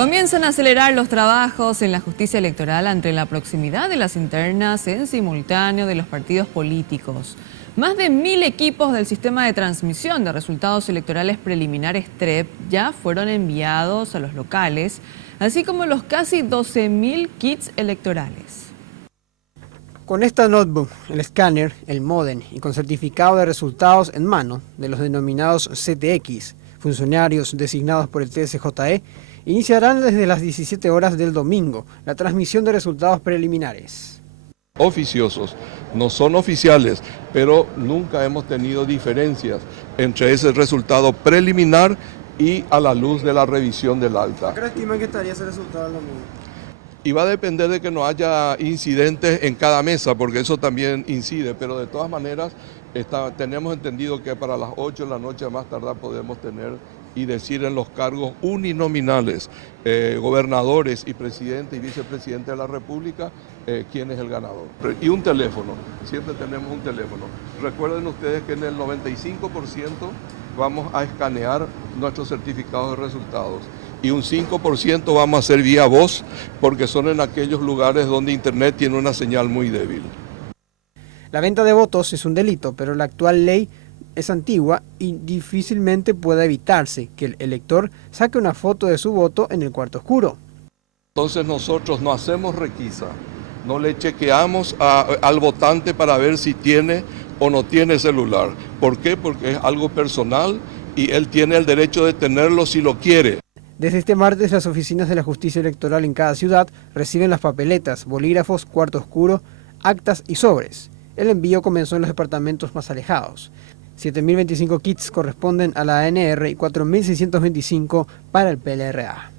Comienzan a acelerar los trabajos en la justicia electoral ante la proximidad de las internas en simultáneo de los partidos políticos. Más de 1000 equipos del sistema de transmisión de resultados electorales preliminares TREP ya fueron enviados a los locales, así como los casi 12.000 kits electorales. Con esta notebook, el escáner, el módem y con certificado de resultados en mano de los denominados CTX, funcionarios designados por el TSJE, iniciarán desde las 17 horas del domingo la transmisión de resultados preliminares. Oficiosos, no son oficiales, pero nunca hemos tenido diferencias entre ese resultado preliminar y a la luz de la revisión del acta. ¿Qué estiman que estaría ese resultado el domingo? Y va a depender de que no haya incidentes en cada mesa, porque eso también incide, pero de todas maneras tenemos entendido que para las 8 de la noche más tardar podemos tener y decir en los cargos uninominales, gobernadores y presidente y vicepresidente de la República, quién es el ganador. Y un teléfono, siempre tenemos un teléfono. Recuerden ustedes que en el 95% vamos a escanear nuestros certificados de resultados y un 5% vamos a hacer vía voz, porque son en aquellos lugares donde Internet tiene una señal muy débil. La venta de votos es un delito, pero la actual ley es antigua y difícilmente puede evitarse que el elector saque una foto de su voto en el cuarto oscuro. Entonces nosotros no hacemos requisa, no le chequeamos al votante para ver si tiene o no tiene celular. ¿Por qué? Porque es algo personal y él tiene el derecho de tenerlo si lo quiere. Desde este martes, las oficinas de la justicia electoral en cada ciudad reciben las papeletas, bolígrafos, cuarto oscuro, actas y sobres. El envío comenzó en los departamentos más alejados. 7.025 kits corresponden a la ANR y 4.625 para el PLRA.